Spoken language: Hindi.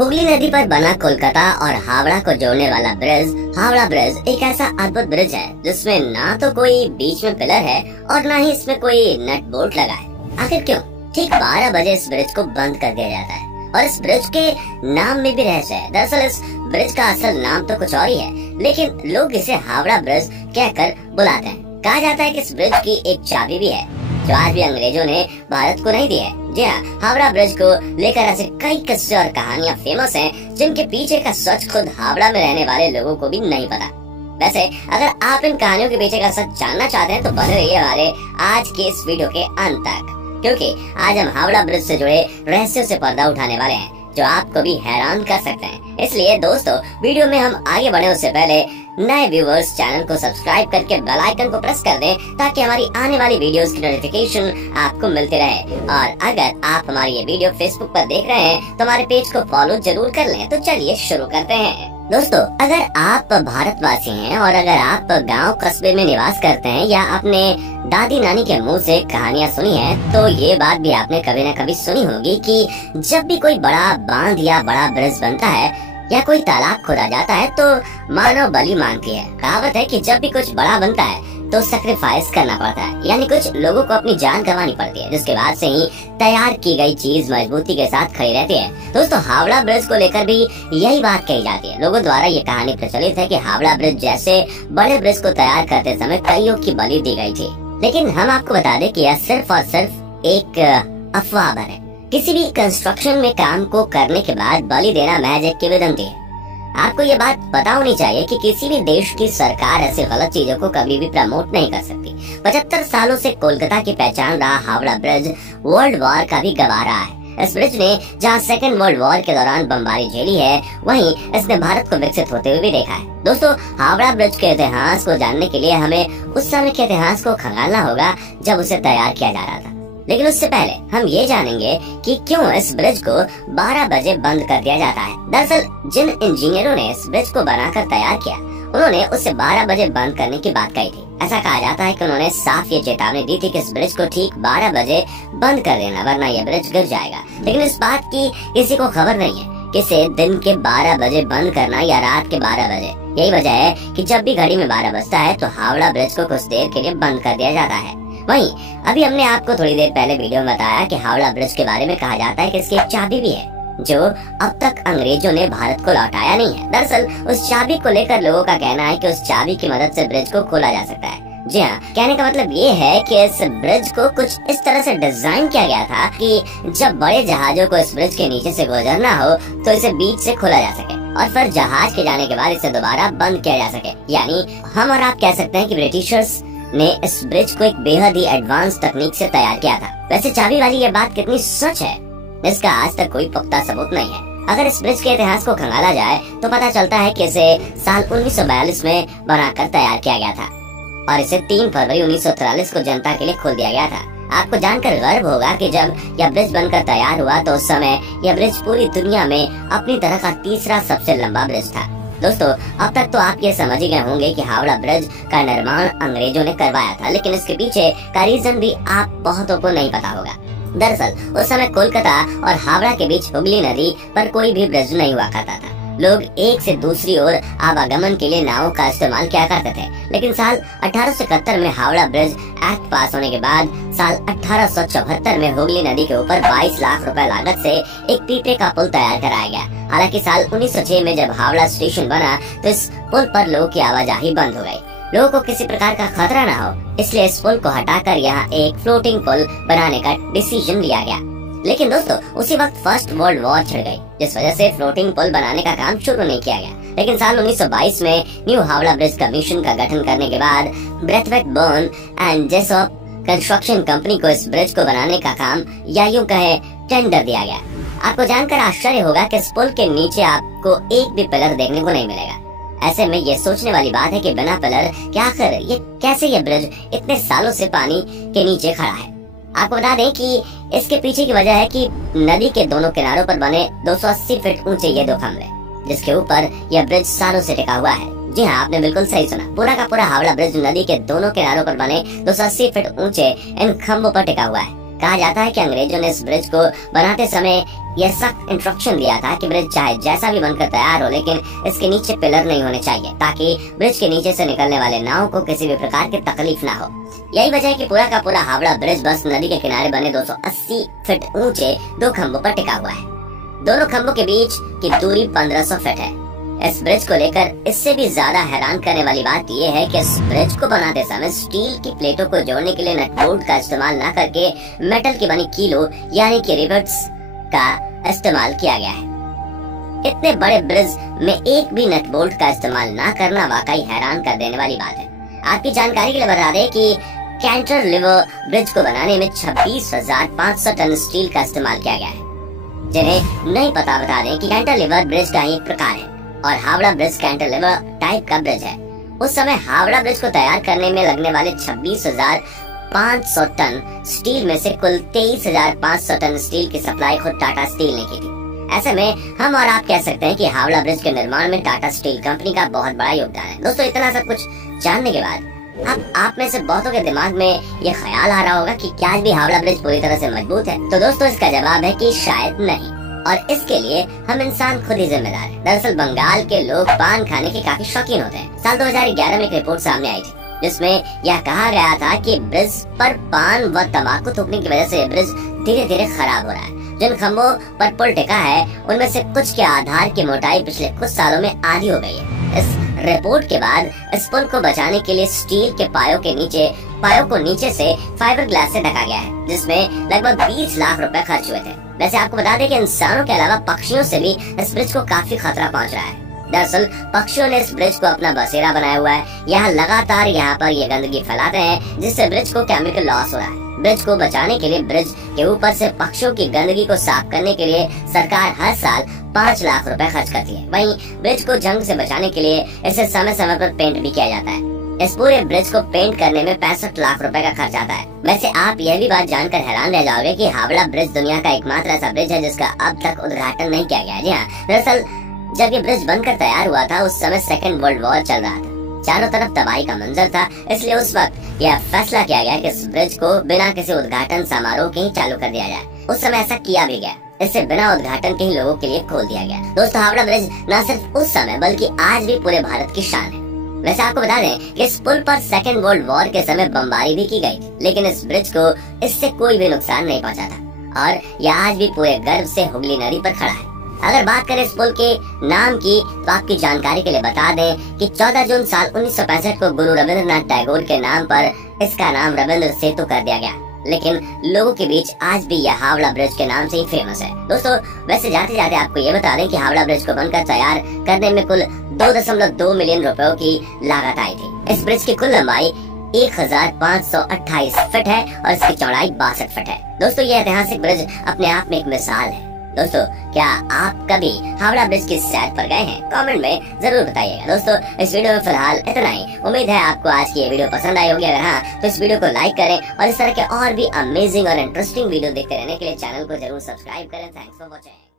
हुगली नदी पर बना कोलकाता और हावड़ा को जोड़ने वाला ब्रिज हावड़ा ब्रिज एक ऐसा अद्भुत ब्रिज है जिसमें ना तो कोई बीच में पिलर है और ना ही इसमें कोई नट बोल्ट लगा है। आखिर क्यों? ठीक 12 बजे इस ब्रिज को बंद कर दिया जाता है और इस ब्रिज के नाम में भी रहस्य है। दरअसल इस ब्रिज का असल नाम तो कुछ और ही है, लेकिन लोग इसे हावड़ा ब्रिज कहकर बुलाते हैं। कहा जाता है कि इस ब्रिज की एक चाबी भी है जो आज भी अंग्रेजों ने भारत को नहीं दी है। जी हाँ, हावड़ा ब्रिज को लेकर ऐसे कई किस्से और कहानियां फेमस हैं जिनके पीछे का सच खुद हावड़ा में रहने वाले लोगों को भी नहीं पता। वैसे अगर आप इन कहानियों के पीछे का सच जानना चाहते हैं तो बने रहिए हमारे आज के इस वीडियो के अंत तक, क्योंकि आज हम हावड़ा ब्रिज से जुड़े रहस्यों से पर्दा उठाने वाले हैं जो आपको भी हैरान कर सकते हैं। इसलिए दोस्तों, वीडियो में हम आगे बढ़े उससे पहले नए व्यूवर्स चैनल को सब्सक्राइब करके बेल आइकन को प्रेस कर दें ताकि हमारी आने वाली वीडियोस की नोटिफिकेशन आपको मिलती रहे। और अगर आप हमारी ये वीडियो फेसबुक पर देख रहे हैं तो हमारे पेज को फॉलो जरूर कर लें। तो चलिए शुरू करते हैं। दोस्तों, अगर आप भारतवासी हैं और अगर आप गांव कस्बे में निवास करते हैं या अपने दादी नानी के मुंह से कहानियां सुनी है तो ये बात भी आपने कभी न कभी सुनी होगी कि जब भी कोई बड़ा बांध या बड़ा ब्रिज बनता है या कोई तालाब खोदा जाता है तो मानव बलि मांगती है। कहावत है कि जब भी कुछ बड़ा बनता है तो सैक्रिफाइस करना पड़ता है, यानी कुछ लोगों को अपनी जान गंवानी पड़ती है, जिसके बाद से ही तैयार की गई चीज मजबूती के साथ खड़ी रहती है। दोस्तों, हावड़ा ब्रिज को लेकर भी यही बात कही जाती है। लोगों द्वारा ये कहानी प्रचलित है कि हावड़ा ब्रिज जैसे बड़े ब्रिज को तैयार करते समय कईयों की बलि दी गई थी, लेकिन हम आपको बता दें कि यह सिर्फ और सिर्फ एक अफवाह है। किसी भी कंस्ट्रक्शन में काम को करने के बाद बलि देना महज एक किंवदंती है। आपको ये बात पता होनी चाहिए कि किसी भी देश की सरकार ऐसी गलत चीजों को कभी भी प्रमोट नहीं कर सकती। 75 सालों से कोलकाता की पहचान रहा हावड़ा ब्रिज वर्ल्ड वॉर का भी गवाह रहा है। इस ब्रिज ने जहाँ सेकेंड वर्ल्ड वॉर के दौरान बमबारी झेली है, वहीं इसने भारत को विकसित होते हुए भी देखा है। दोस्तों, हावड़ा ब्रिज के इतिहास को जानने के लिए हमें उस समय के इतिहास को खंगालना होगा जब उसे तैयार किया जा रहा था। लेकिन उससे पहले हम ये जानेंगे कि क्यों इस ब्रिज को 12 बजे बंद कर दिया जाता है। दरअसल जिन इंजीनियरों ने इस ब्रिज को बनाकर तैयार किया, उन्होंने उसे 12 बजे बंद करने की बात कही थी। ऐसा कहा जाता है कि उन्होंने साफ ये चेतावनी दी थी कि इस ब्रिज को ठीक 12 बजे बंद कर देना वरना यह ब्रिज गिर जाएगा। लेकिन इस बात की किसी को खबर नहीं है कि इसे दिन के 12 बजे बंद करना या रात के 12 बजे। यही वजह है कि जब भी घड़ी में 12 बजता है तो हावड़ा ब्रिज को कुछ देर के लिए बंद कर दिया जाता है। वहीं अभी हमने आपको थोड़ी देर पहले वीडियो में बताया कि हावड़ा ब्रिज के बारे में कहा जाता है कि इसकी एक चाबी भी है जो अब तक अंग्रेजों ने भारत को लौटाया नहीं है। दरअसल उस चाबी को लेकर लोगों का कहना है कि उस चाबी की मदद से ब्रिज को खोला जा सकता है। जी हाँ, कहने का मतलब ये है कि इस ब्रिज को कुछ इस तरह से डिजाइन किया गया था कि जब बड़े जहाजों को इस ब्रिज के नीचे से गुजरना हो तो इसे बीच से खोला जा सके और फिर जहाज के जाने के बाद इसे दोबारा बंद किया जा सके। यानी हम और आप कह सकते हैं कि ब्रिटिशर्स ने इस ब्रिज को एक बेहद ही एडवांस तकनीक से तैयार किया था। वैसे चाबी वाली ये बात कितनी सच है इसका आज तक कोई पुख्ता सबूत नहीं है। अगर इस ब्रिज के इतिहास को खंगाला जाए तो पता चलता है कि इसे साल 1942 में बनाकर तैयार किया गया था और इसे 3 फरवरी 1943 को जनता के लिए खोल दिया गया था। आपको जानकर गर्व होगा कि जब यह ब्रिज बनकर तैयार हुआ तो उस समय यह ब्रिज पूरी दुनिया में अपनी तरह का तीसरा सबसे लंबा ब्रिज था। दोस्तों, अब तक तो आप ये समझ ही गए होंगे कि हावड़ा ब्रिज का निर्माण अंग्रेजों ने करवाया था, लेकिन इसके पीछे का रीजन भी आप बहुतों को नहीं पता होगा। दरअसल उस समय कोलकाता और हावड़ा के बीच हुगली नदी पर कोई भी ब्रिज नहीं हुआ करता था। लोग एक से दूसरी ओर आवागमन के लिए नावों का इस्तेमाल किया करते थे, लेकिन साल 1871 में हावड़ा ब्रिज एक्ट पास होने के बाद साल 1874 में हुगली नदी के ऊपर 22 लाख रुपए लागत से एक पीपे का पुल तैयार कराया गया। हालांकि साल 1906 में जब हावड़ा स्टेशन बना तो इस पुल पर लोगों की आवाजाही बंद हो गई। लोगों को किसी प्रकार का खतरा न हो, इसलिए इस पुल को हटाकर यहाँ एक फ्लोटिंग पुल बनाने का डिसीजन लिया गया। लेकिन दोस्तों, उसी वक्त फर्स्ट वर्ल्ड वॉर छिड़ गई, जिस वजह से फ्लोटिंग पुल बनाने का काम शुरू नहीं किया गया। लेकिन साल 1922 में न्यू हावड़ा ब्रिज कमीशन का गठन करने के बाद Braithwaite Burn and Jessop construction company को इस ब्रिज को बनाने का काम या यूं कहे टेंडर दिया गया। आपको जानकर आश्चर्य होगा कि इस पुल के नीचे आपको एक भी पिलर देखने को नहीं मिलेगा। ऐसे में ये सोचने वाली बात है कि बिना पिलर कि आखिर ये कैसे ये ब्रिज इतने सालों से पानी के नीचे खड़ा है। आपको बता दें कि इसके पीछे की वजह है कि नदी के दोनों किनारों पर बने 280 फीट ऊंचे ये 2 खंभे, जिसके ऊपर यह ब्रिज सालों से टिका हुआ है। जी हाँ, आपने बिल्कुल सही सुना, पूरा का पूरा हावड़ा ब्रिज नदी के दोनों किनारों पर बने 280 फीट ऊंचे इन खंभों पर टिका हुआ है। कहा जाता है कि अंग्रेजों ने इस ब्रिज को बनाते समय यह सख्त इंस्ट्रक्शन दिया था कि ब्रिज चाहे जैसा भी बनकर तैयार हो, लेकिन इसके नीचे पिलर नहीं होने चाहिए ताकि ब्रिज के नीचे से निकलने वाले नाव को किसी भी प्रकार की तकलीफ ना हो। यही वजह है कि पूरा का पूरा हावड़ा ब्रिज बस नदी के किनारे बने 280 फीट ऊंचे 2 खंभों पर टिका हुआ है। दोनों खंभों के बीच की दूरी 1500 फीट है। इस ब्रिज को लेकर इससे भी ज्यादा हैरान करने वाली बात यह है कि इस ब्रिज को बनाते समय स्टील की प्लेटों को जोड़ने के लिए नट बोल्ट का इस्तेमाल न करके मेटल की बनी कीलो यानी कि रिवेट्स का इस्तेमाल किया गया है। इतने बड़े ब्रिज में एक भी नट बोल्ट का इस्तेमाल न करना वाकई हैरान कर देने वाली बात है। आपकी जानकारी के लिए बता दें कि कैंटिलीवर ब्रिज को बनाने में 26,500 टन स्टील का इस्तेमाल किया गया है। जिन्हें नहीं पता बता दें कि कैंटिलीवर ब्रिज का एक प्रकार है और हावड़ा ब्रिज कैंटिलीवर टाइप का ब्रिज है। उस समय हावड़ा ब्रिज को तैयार करने में लगने वाले 26,500 टन स्टील में से कुल 23,500 टन स्टील की सप्लाई खुद टाटा स्टील ने की थी। ऐसे में हम और आप कह सकते हैं कि हावड़ा ब्रिज के निर्माण में टाटा स्टील कंपनी का बहुत बड़ा योगदान है। दोस्तों, इतना सब कुछ जानने के बाद अब आप में से बहुतों के दिमाग में ये ख्याल आ रहा होगा कि क्या आज भी हावड़ा ब्रिज पूरी तरह से मजबूत है? तो दोस्तों, इसका जवाब है कि शायद नहीं, और इसके लिए हम इंसान खुद ही जिम्मेदार हैं। दरअसल बंगाल के लोग पान खाने के काफी शौकीन होते हैं। साल 2011 में एक रिपोर्ट सामने आई थी जिसमें यह कहा गया था कि ब्रिज पर पान व तंबाकू थूकने की वजह से ब्रिज धीरे धीरे खराब हो रहा है। जिन खंभों पर पुल टिका है उनमें से कुछ के आधार की मोटाई पिछले कुछ सालों में आधी हो गई है। इस रिपोर्ट के बाद इस पुल को बचाने के लिए स्टील के पायों को नीचे से फाइबर ग्लास से ढका गया है, जिसमें लगभग 20 लाख रुपए खर्च हुए थे। वैसे आपको बता दें कि इंसानों के अलावा पक्षियों से भी इस ब्रिज को काफी खतरा पहुंच रहा है। दरअसल पक्षियों ने इस ब्रिज को अपना बसेरा बनाया हुआ है। यहाँ लगातार यहाँ पर ये गंदगी फैलाते हैं जिससे ब्रिज को केमिकल लॉस हो रहा है। ब्रिज को बचाने के लिए ब्रिज के ऊपर से पक्षियों की गंदगी को साफ करने के लिए सरकार हर साल 5 लाख रुपए खर्च करती है। वहीं ब्रिज को जंग से बचाने के लिए इसे समय समय पर पेंट भी किया जाता है। इस पूरे ब्रिज को पेंट करने में 65 लाख रुपए का खर्च आता है। वैसे आप यह भी बात जानकर हैरान रह जाओगे कि हावड़ा ब्रिज दुनिया का एकमात्र ऐसा ब्रिज है जिसका अब तक उद्घाटन नहीं किया गया। जी हाँ, दरअसल जब ये ब्रिज बनकर तैयार हुआ था उस समय सेकेंड वर्ल्ड वॉर चल रहा था। चारों तरफ तबाही का मंजर था, इसलिए उस वक्त यह फैसला किया गया कि इस ब्रिज को बिना किसी उद्घाटन समारोह के ही चालू कर दिया जाए। उस समय ऐसा किया भी गया। इसे बिना उद्घाटन के ही लोगों के लिए खोल दिया गया। दोस्तों, हावड़ा ब्रिज न सिर्फ उस समय बल्कि आज भी पूरे भारत की शान है। वैसे आपको बता दें कि इस पुल पर सेकेंड वर्ल्ड वॉर के समय बमबारी भी की गई थी, लेकिन इस ब्रिज को इससे कोई भी नुकसान नहीं पहुंचा था और यह आज भी पूरे गर्व से हुगली नदी पर खड़ा है। अगर बात करें इस पुल के नाम की तो आपकी जानकारी के लिए बता दें कि 14 जून साल 1965 को गुरु रविंद्रनाथ टैगोर के नाम पर इसका नाम रविंद्र सेतु कर दिया गया, लेकिन लोगों के बीच आज भी यह हावड़ा ब्रिज के नाम से ही फेमस है। दोस्तों, वैसे जाते जाते आपको ये बता दें कि हावड़ा ब्रिज को बनकर तैयार करने में कुल 2.2 मिलियन रुपयों की लागत आई थी। इस ब्रिज की कुल लंबाई 1528 फीट है और इसकी चौड़ाई 62 फीट है। दोस्तों, ये ऐतिहासिक ब्रिज अपने आप में एक मिसाल है। दोस्तों, क्या आप कभी हावड़ा ब्रिज की सैर पर गए हैं? कमेंट में जरूर बताइएगा। दोस्तों, इस वीडियो में फिलहाल इतना ही। उम्मीद है आपको आज की ये वीडियो पसंद आई होगी। अगर हाँ तो इस वीडियो को लाइक करें और इस तरह के और भी अमेजिंग और इंटरेस्टिंग वीडियो देखते रहने के लिए चैनल को जरूर सब्सक्राइब करें। Thanks for watching.